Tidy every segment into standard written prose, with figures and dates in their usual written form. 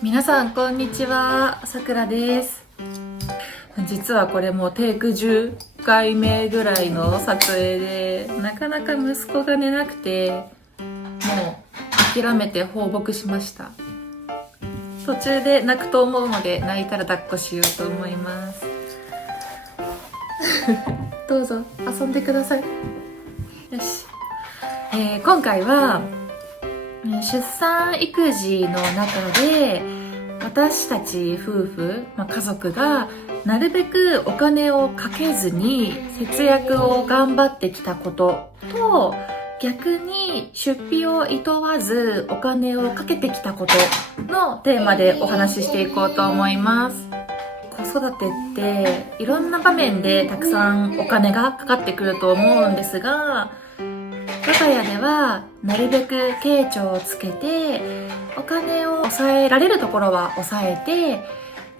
皆さんこんにちは、さくらです。実はこれもうテイク10回目ぐらいの撮影で、なかなか息子が寝なくて、もう諦めて放牧しました。途中で泣くと思うので、泣いたら抱っこしようと思います。どうぞ遊んでください。よし。今回は出産育児の中で私たち夫婦、家族がなるべくお金をかけずに節約を頑張ってきたことと、逆に出費をいとわずお金をかけてきたことのテーマでお話ししていこうと思います。子育てっていろんな場面でたくさんお金がかかってくると思うんですが、我が家ではなるべく傾聴をつけてお金を抑えられるところは抑えて、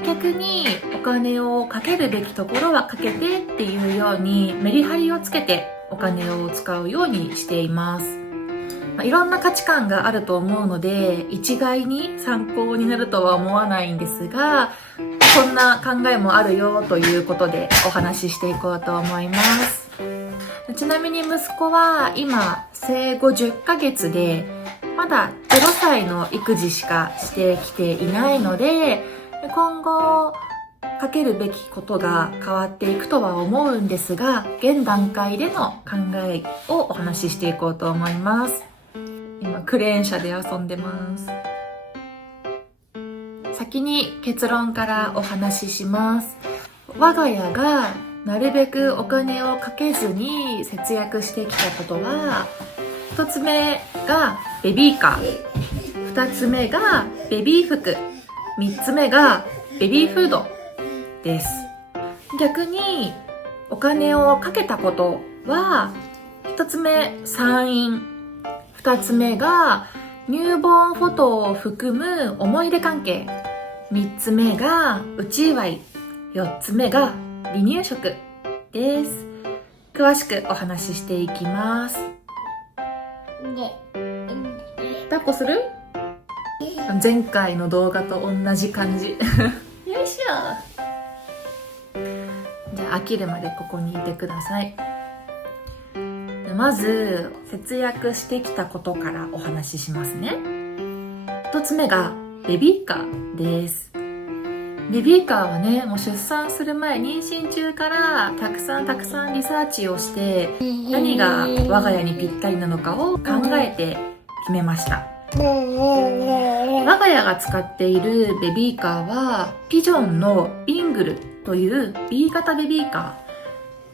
逆にお金をかけるべきところはかけてっていうようにメリハリをつけてお金を使うようにしています。いろんな価値観があると思うので一概に参考になるとは思わないんですが、こんな考えもあるよということでお話ししていこうと思います。ちなみに息子は今生後10ヶ月でまだ0歳の育児しかしてきていないので、今後かけるべきことが変わっていくとは思うんですが、現段階での考えをお話ししていこうと思います。今クレーン車で遊んでます。先に結論からお話しします。我が家がなるべくお金をかけずに節約してきたことは、一つ目がベビーカー、二つ目がベビー服、三つ目がベビーフードです。逆にお金をかけたことは、一つ目産院、二つ目がニューボーンフォトを含む思い出関係、三つ目が内祝い、四つ目が離乳食です。詳しくお話ししていきます。抱っこする？前回の動画と同じ感じ。よいしょ。じゃあ飽きるまでここにいてください。まず節約してきたことからお話ししますね。一つ目がベビーカーです。ベビーカーはね、もう出産する前、妊娠中からたくさんリサーチをして何が我が家にぴったりなのかを考えて決めました。我が家が使っているベビーカーはピジョンのビングルという B 型ベビーカ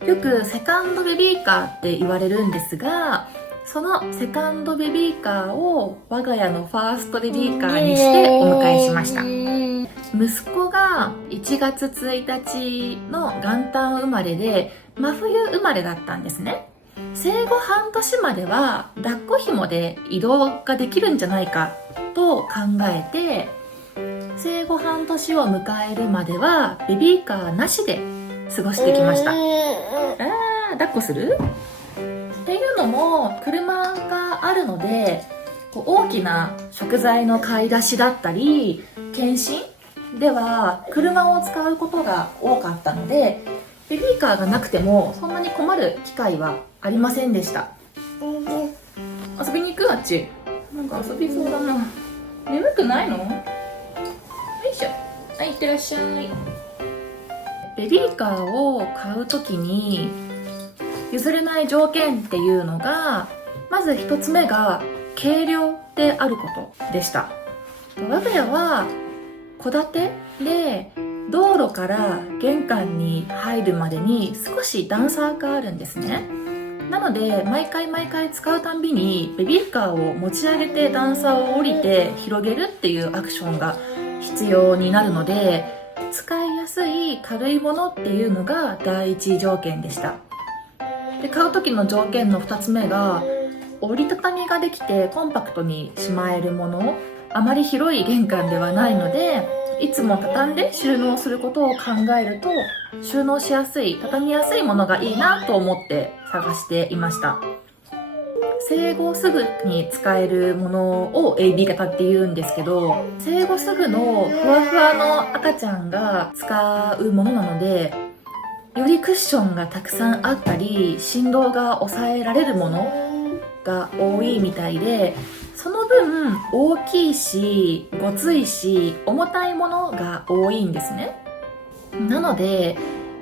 ー。よくセカンドベビーカーって言われるんですが、そのセカンドベビーカーを我が家のファーストベビーカーにしてお迎えしました。息子が1月1日の元旦生まれで真冬生まれだったんですね。生後半年までは抱っこ紐で移動ができるんじゃないかと考えて、生後半年を迎えるまではベビーカーなしで過ごしてきました。抱っこする？っていうのも車があるので、大きな食材の買い出しだったり検診では車を使うことが多かったので、ベビーカーがなくてもそんなに困る機会はありませんでした。遊びに行く？あっちなんか遊びそうだな。眠くないの？よいしょ。はい、いってらっしゃい。ベビーカーを買うときに譲れない条件っていうのが、まず一つ目が軽量であることでした。我が家は戸建てで道路から玄関に入るまでに少し段差があるんですね。なので毎回使うたんびにベビーカーを持ち上げて段差を降りて広げるっていうアクションが必要になるので、使いやすい軽いものっていうのが第一条件でした。で、買う時の条件の2つ目が折りたたみができてコンパクトにしまえるもの。あまり広い玄関ではないので、いつも畳んで収納することを考えると、収納しやすい、畳みやすいものがいいなと思って探していました。生後すぐに使えるものを AB 型って言うんですけど、生後すぐのふわふわの赤ちゃんが使うものなので、よりクッションがたくさんあったり、振動が抑えられるものが多いみたいで、その分大きいし、ごついし、重たいものが多いんですね。なので、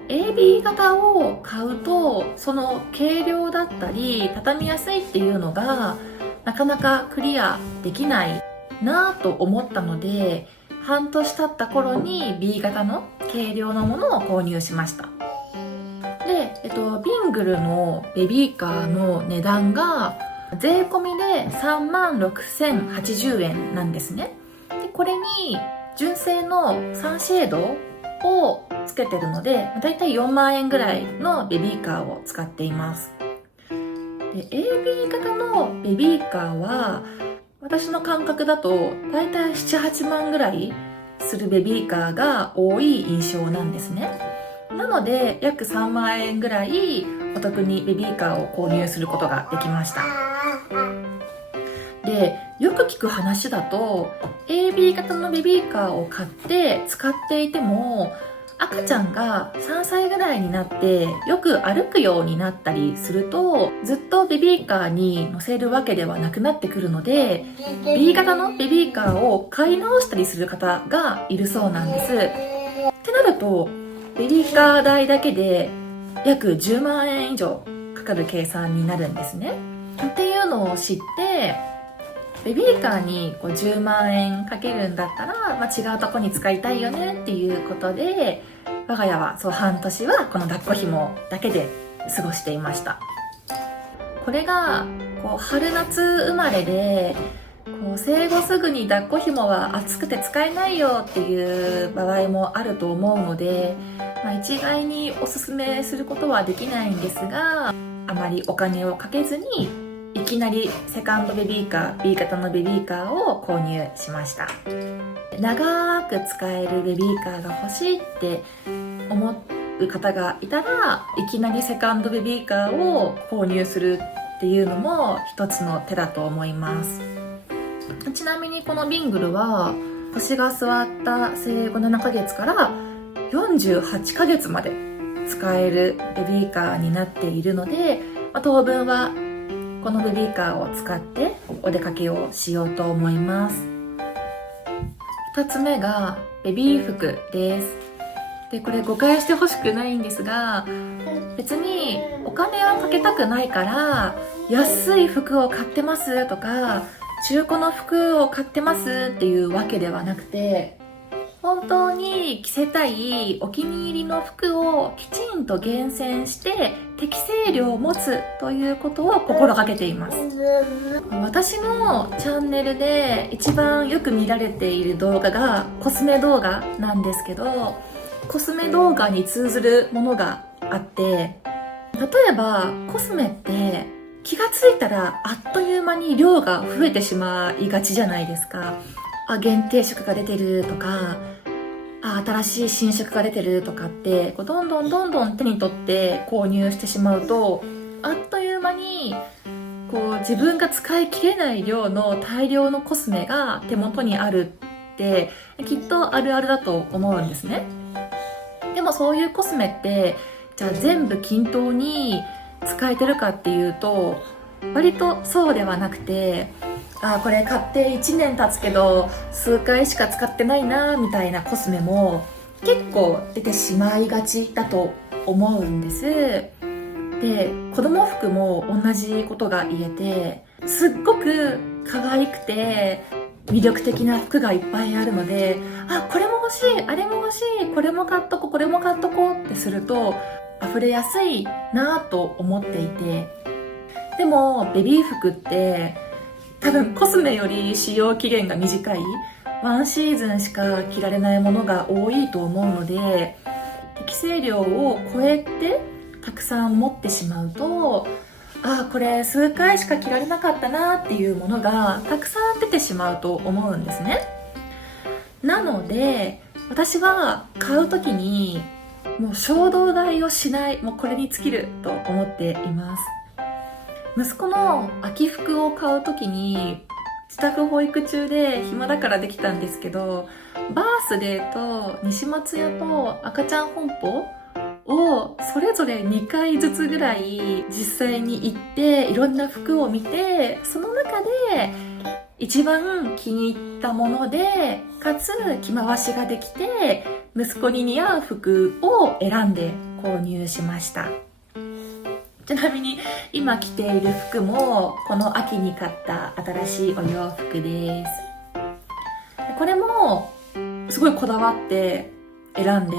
AB 型を買うと、その軽量だったり畳みやすいっていうのがなかなかクリアできないなぁと思ったので、半年経った頃に B 型の軽量のものを購入しました。で、ビングルのベビーカーの値段が税込みで36,080円なんですね。で、これに純正のサンシェードをつけてるので、だいたい4万円ぐらいのベビーカーを使っています。で、AB 型のベビーカーは私の感覚だとだいたい7、8万ぐらいするベビーカーが多い印象なんですね。なので約3万円ぐらいお得にベビーカーを購入することができました。で、よく聞く話だと AB 型のベビーカーを買って使っていても、赤ちゃんが3歳ぐらいになってよく歩くようになったりすると、ずっとベビーカーに乗せるわけではなくなってくるので、 B 型のベビーカーを買い直したりする方がいるそうなんです。ってなるとベビーカー代だけで約10万円以上かかる計算になるんですね。っていうのを知って、ベビーカーに10万円かけるんだったら、違うとこに使いたいよねっていうことで、我が家は半年はこの抱っこ紐だけで過ごしていました。これが春夏生まれで生後すぐに抱っこ紐は暑くて使えないよっていう場合もあると思うので、一概におすすめすることはできないんですが、あまりお金をかけずにいきなりセカンドベビーカー B 型のベビーカーを購入しました。長く使えるベビーカーが欲しいって思う方がいたら、いきなりセカンドベビーカーを購入するっていうのも一つの手だと思います。ちなみにこのビングルは腰が座った生後7ヶ月から48ヶ月まで使えるベビーカーになっているので、当分はこのベビーカーを使ってお出かけをしようと思います。2つ目がベビー服です。で、これ誤解してほしくないんですが、別にお金をかけたくないから安い服を買ってますとか中古の服を買ってますっていうわけではなくて、本当に着せたいお気に入りの服をきちんと厳選して適正量を持つということを心がけています。私のチャンネルで一番よく見られている動画がコスメ動画なんですけど、コスメ動画に通ずるものがあって、例えばコスメって気がついたらあっという間に量が増えてしまいがちじゃないですか。限定色が出てるとか、新しい新色が出てるとかってどんどん手に取って購入してしまうと、あっという間に自分が使い切れない量の大量のコスメが手元にあるってきっとあるあるだと思うんですね。でもそういうコスメってじゃあ全部均等に使えてるかっていうと割とそうではなくて、これ買って1年経つけど数回しか使ってないなみたいなコスメも結構出てしまいがちだと思うんです。で、子供服も同じことが言えて、すっごく可愛くて魅力的な服がいっぱいあるので、これも欲しい、あれも欲しい、これも買っとこう、これも買っとこうってすると溢れやすいなぁと思っていて、でもベビー服って多分コスメより使用期限が短いワンシーズンしか着られないものが多いと思うので、適正量を超えてたくさん持ってしまうと、これ数回しか着られなかったなっていうものがたくさん出てしまうと思うんですね。なので私は買う時にもう衝動買いをしない、もうこれに尽きると思っています。息子の秋服を買うときに自宅保育中で暇だからできたんですけど、バースデーと西松屋と赤ちゃん本舗をそれぞれ2回ずつぐらい実際に行っていろんな服を見て、その中で一番気に入ったものでかつ着回しができて息子に似合う服を選んで購入しました。ちなみに今着ている服もこの秋に買った新しいお洋服です。これもすごいこだわって選んで、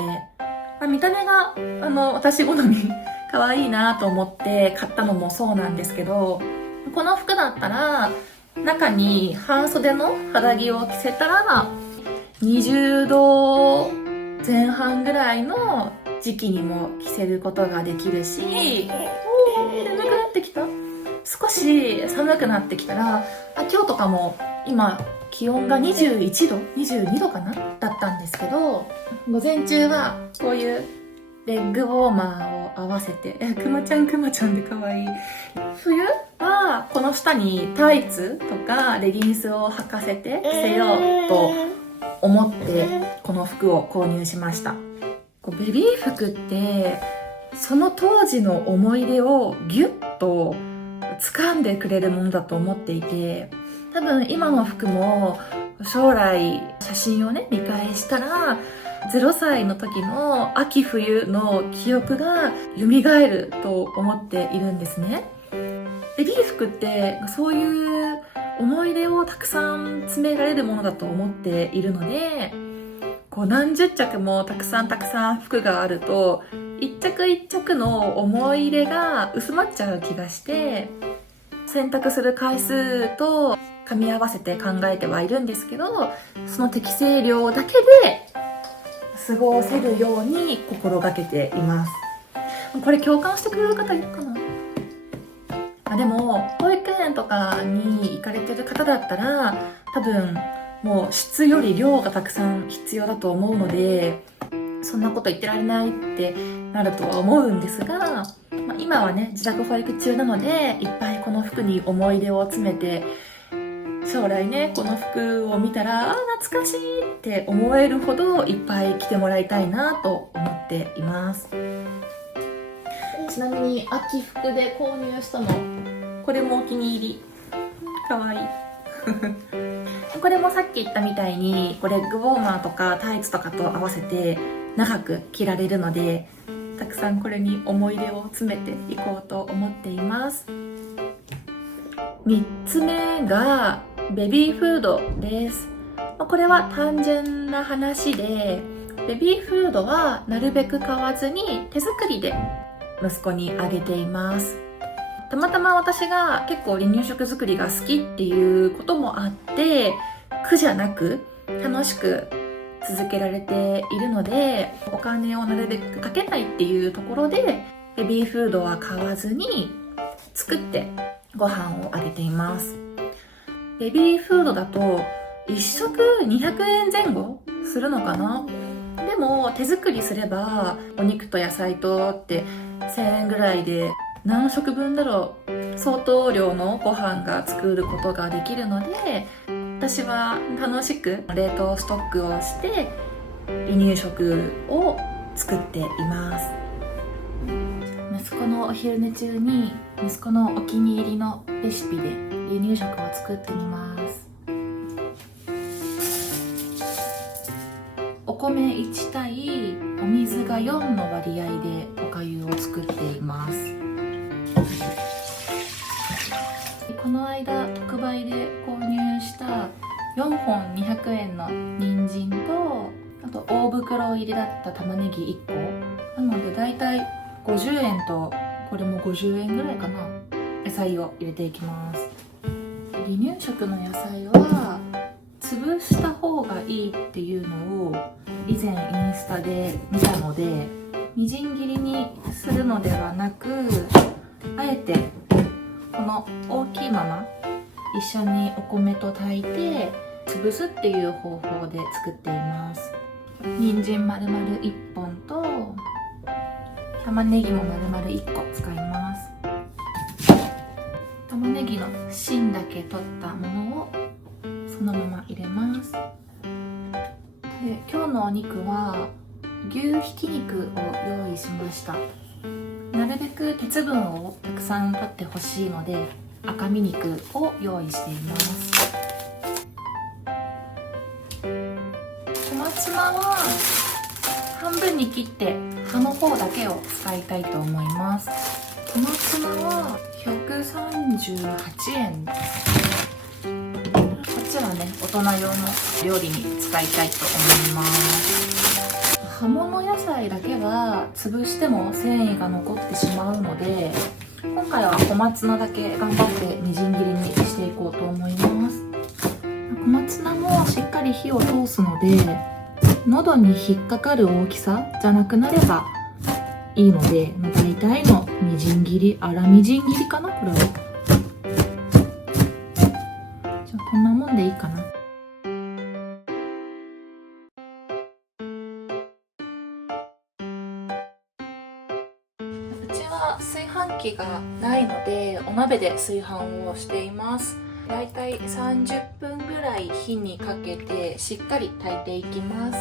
見た目が私好み可愛いなと思って買ったのもそうなんですけど、この服だったら中に半袖の肌着を着せたら20度前半ぐらいの時期にも着せることができるし、眠くなってきた。少し寒くなってきたら、今日とかも今気温が21度22度かなだったんですけど、午前中はこういうレッグウォーマーを合わせて、くまちゃんくまちゃんで可愛い。冬はこの下にタイツとかレギンスを履かせて着せようと思ってこの服を購入しました。ベビー服ってその当時の思い出をギュッと掴んでくれるものだと思っていて、多分今の服も将来写真をね見返したら0歳の時の秋冬の記憶が蘇ると思っているんですね。ベビー服ってそういう思い出をたくさん詰められるものだと思っているので、何十着もたくさん服があると一着一着の思い出が薄まっちゃう気がして、洗濯する回数と噛み合わせて考えてはいるんですけど、その適正量だけで過ごせるように心がけています。これ共感してくれる方いるかな。でも保育園とかに行かれてる方だったら多分もう質より量がたくさん必要だと思うので、そんなこと言ってられないってなるとは思うんですが、今はね自宅保育中なのでいっぱいこの服に思い出を詰めて、将来ねこの服を見たら懐かしいって思えるほどいっぱい着てもらいたいなと思っています。ちなみに秋服で購入したのこれもお気に入り、かわいいこれもさっき言ったみたいにレッグウォーマーとかタイツとかと合わせて長く着られるので、たくさんこれに思い出を詰めていこうと思っています。3つ目がベビーフードです。これは単純な話で、ベビーフードはなるべく買わずに手作りで息子にあげています。たまたま私が結構離乳食作りが好きっていうこともあって、苦じゃなく楽しく続けられているので、お金をなるべくかけないっていうところでベビーフードは買わずに作ってご飯をあげています。ベビーフードだと1食200円前後するのかな。でも手作りすればお肉と野菜とって1000円ぐらいで何食分だろう、相当量のご飯が作ることができるので、私は楽しく冷凍ストックをして離乳食を作っています。息子のお昼寝中に息子のお気に入りのレシピで離乳食を作ってみます。お米1対お水が4の割合でおかゆを作っています。この間特売で購入した4本200円の人参と、あと大袋入りだった玉ねぎ1個なのでだいたい50円と、これも50円ぐらいかな、野菜を入れていきます。離乳食の野菜は潰した方がいいっていうのを以前インスタで見たので、みじん切りにするのではなく、あえてこの大きいまま一緒にお米と炊いて潰すっていう方法で作っています。人参丸々1本と玉ねぎも丸々1個使います。玉ねぎの芯だけ取ったものをそのまま入れます。で、今日のお肉は牛ひき肉を用意しました。なるべく鉄分をたくさん取ってほしいので赤身肉を用意しています。小松菜は半分に切って葉の方だけを使いたいと思います。小松菜は138円。こっちはね、大人用の料理に使いたいと思います。葉物野菜だけは潰しても繊維が残ってしまうので、今回は小松菜だけ頑張ってみじん切りにしていこうと思います。小松菜もしっかり火を通すので、喉に引っかかる大きさじゃなくなればいいので、大体のみじん切り、粗みじん切りかな、これは。じゃあこんなもんでいいかな。うちは炊飯器がないのでお鍋で炊飯をしています。だいたい30分ぐらい火にかけてしっかり炊いていきます。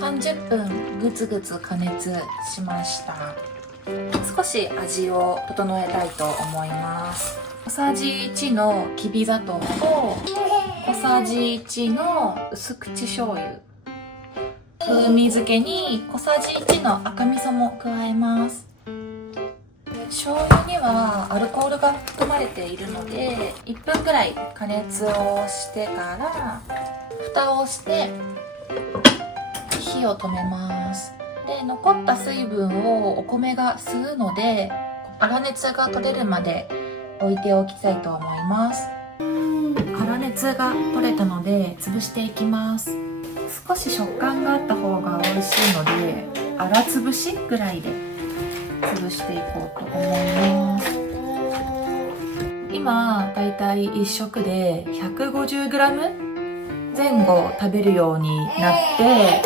30分ぐつぐつ加熱しました。少し味を整えたいと思います。小さじ1のきび砂糖と小さじ1の薄口醤油、風味付けに小さじ1の赤味噌も加えます。醤油にはアルコールが含まれているので1分ぐらい加熱をしてから蓋をして火を止めます。で、残った水分をお米が吸うので粗熱が取れるまで置いておきたいと思います。粗熱が取れたので潰していきます。少し食感があった方が美味しいので粗潰しぐらいで潰していこうと思います。今だいたい1食で 150g 前後食べるようになって、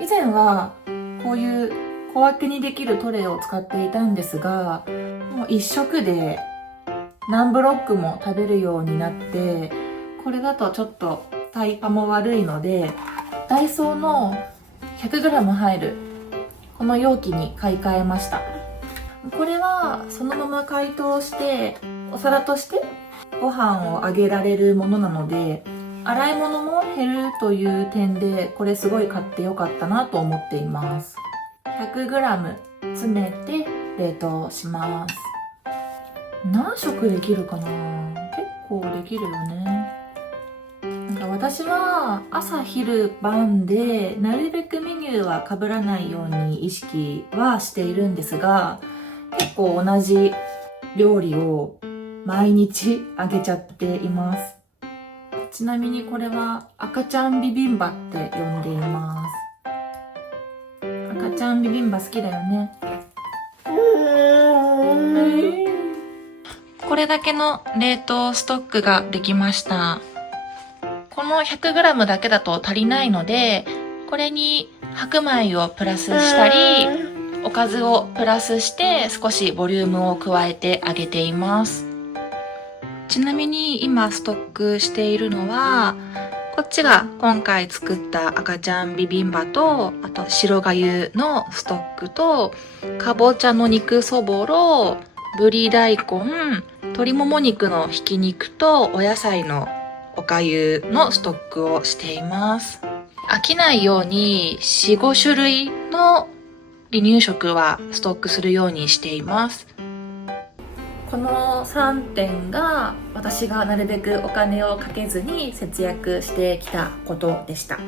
以前はこういう小分けにできるトレイを使っていたんですが、もう1食で何ブロックも食べるようになって、これだとちょっとタイパも悪いのでダイソーの 100g 入るこの容器に買い替えました。これはそのまま解凍してお皿としてご飯をあげられるものなので、洗い物も減るという点でこれすごい買ってよかったなと思っています。 100g 詰めて冷凍します。何食できるかな。結構できるよね。なんか私は朝昼晩でなるべくメニューは被らないように意識はしているんですが、結構同じ料理を毎日あげちゃっています。ちなみにこれは赤ちゃんビビンバって呼んでいます。赤ちゃんビビンバ好きだよね。これだけの冷凍ストックができました。この 100g だけだと足りないので、これに白米をプラスしたり、おかずをプラスして少しボリュームを加えてあげています。ちなみに今ストックしているのは、こっちが今回作った赤ちゃんビビンバと、あと白がゆのストックと、かぼちゃの肉そぼろ、ぶり大根、鶏もも肉のひき肉とお野菜のおかゆのストックをしています。飽きないように 4,5 種類の離乳食はストックするようにしています。この3点が私がなるべくお金をかけずに節約してきたことでした。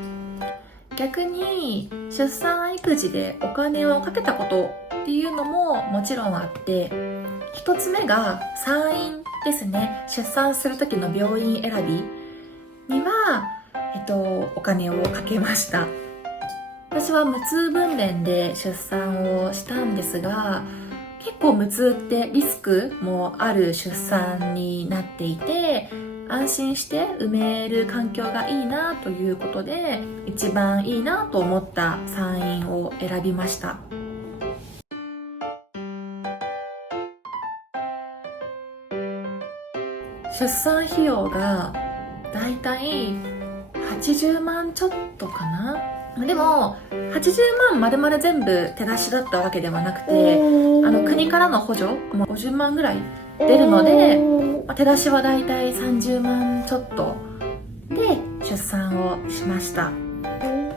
逆に出産育児でお金をかけたことっていうのももちろんあって、1つ目が産院ですね。出産する時の病院選びには、お金をかけました。私は無痛分娩で出産をしたんですが、結構無痛ってリスクもある出産になっていて、安心して産める環境がいいなということで、一番いいなと思った産院を選びました。出産費用がだいたい80万ちょっとかな。でも80万丸々全部手出しだったわけではなくて、国からの補助も50万ぐらい出るので、手出しはだいたい30万ちょっとで出産をしました。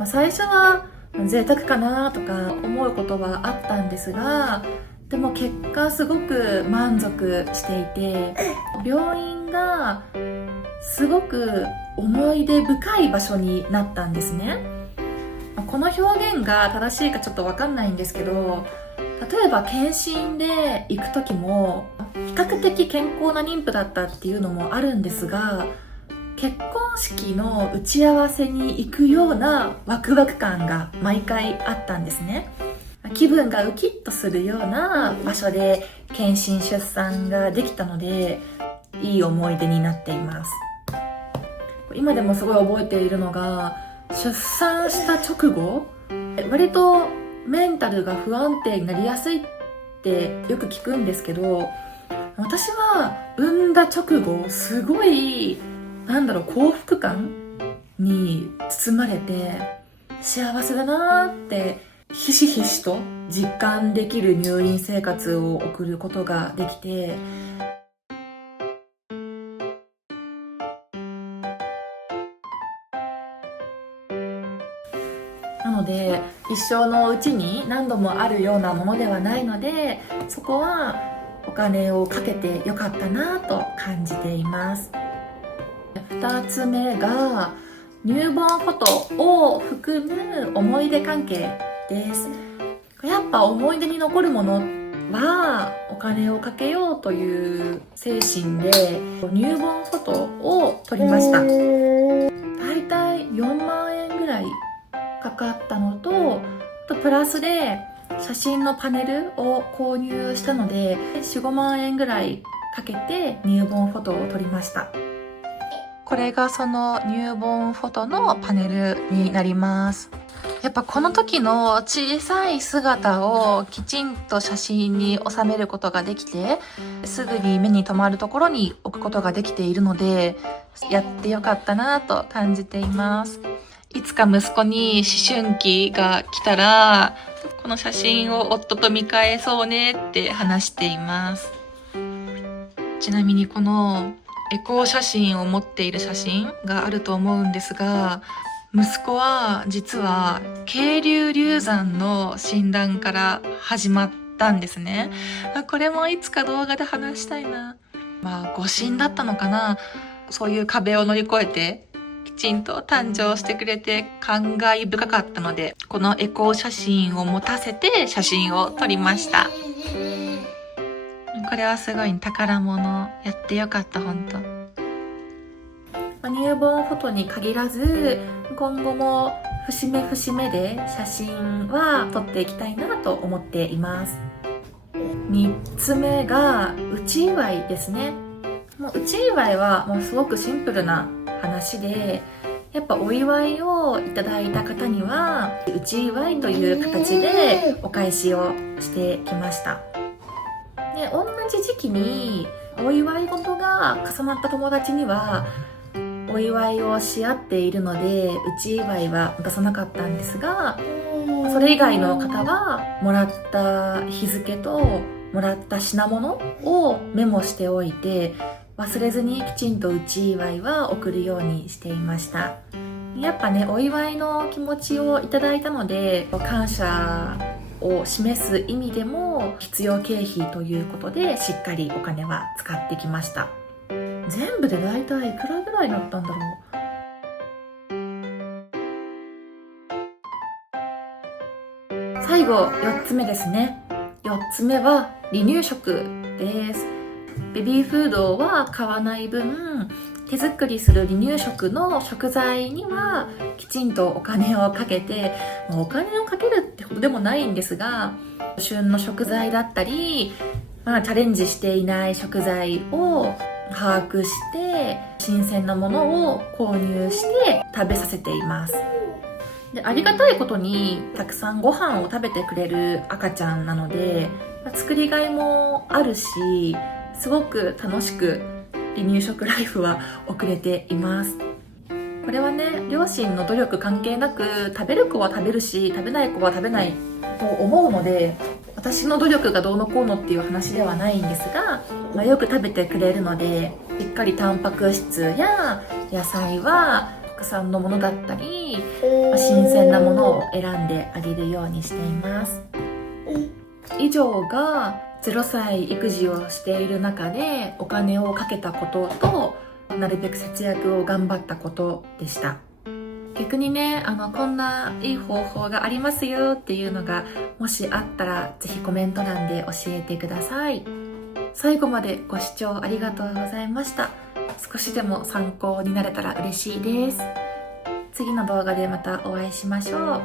最初は贅沢かなとか思うことはあったんですが、でも結果すごく満足していて、病院がすごく思い出深い場所になったんですね。この表現が正しいかちょっと分かんないんですけど、例えば検診で行く時も比較的健康な妊婦だったっていうのもあるんですが、結婚式の打ち合わせに行くようなワクワク感が毎回あったんですね。気分がウキッとするような場所で検診出産ができたので、いい思い出になっています。今でもすごい覚えているのが、出産した直後割とメンタルが不安定になりやすいってよく聞くんですけど、私は産んだ直後すごい幸福感に包まれて、幸せだなーってひしひしと実感できる入院生活を送ることができて、なので一生のうちに何度もあるようなものではないので、そこはお金をかけてよかったなと感じています。2つ目が入門フォトを含む思い出関係です。やっぱ思い出に残るものはお金をかけようという精神で入門フォトを撮りました。だいたい4万円ぐらいかかったのと、プラスで写真のパネルを購入したので 4,5 万円ぐらいかけて入門フォトを撮りました。これがその入門フォトのパネルになります。やっぱこの時の小さい姿をきちんと写真に収めることができて、すぐに目に留まるところに置くことができているので、やってよかったなと感じています。いつか息子に思春期が来たら、この写真を夫と見返そうねって話しています。ちなみにこのエコー写真を持っている写真があると思うんですが、息子は実は渓流流産の診断から始まったんですね。これもいつか動画で話したいな。誤診だったのかな。そういう壁を乗り越えてきちんと誕生してくれて感慨深かったので、このエコー写真を持たせて写真を撮りました。これはすごい宝物。やってよかった、本当。入門フォトに限らず、今後も節目節目で写真は撮っていきたいなと思っています。3つ目が内祝いですね。内祝いはもうすごくシンプルな話で、やっぱお祝いをいただいた方には内祝いという形でお返しをしてきました。で、同じ時期にお祝い事が重なった友達にはお祝いをし合っているので、内祝いは出さなかったんですが、それ以外の方はもらった日付ともらった品物をメモしておいて、忘れずにきちんと内祝いは送るようにしていました。やっぱね、お祝いの気持ちをいただいたので、感謝を示す意味でも必要経費ということでしっかりお金は使ってきました。全部でだいたいいくらぐらいになったんだろう。最後4つ目ですね。4つ目は離乳食です。ベビーフードは買わない分、手作りする離乳食の食材にはきちんとお金をかけて、お金をかけるってほどでもないんですが、旬の食材だったり、チャレンジしていない食材を把握して新鮮なものを購入して食べさせています。で、ありがたいことにたくさんご飯を食べてくれる赤ちゃんなので、作りがいもあるし、すごく楽しく離乳食ライフは送れています。これはね、両親の努力関係なく、食べる子は食べるし食べない子は食べないと思うので、私の努力がどうのこうのっていう話ではないんですが、よく食べてくれるので、しっかりタンパク質や野菜は国産のものだったり、新鮮なものを選んであげるようにしています。以上が0歳育児をしている中でお金をかけたことと、なるべく節約を頑張ったことでした。逆にね、こんないい方法がありますよっていうのがもしあったら、ぜひコメント欄で教えてください。最後までご視聴ありがとうございました。少しでも参考になれたら嬉しいです。次の動画でまたお会いしましょう。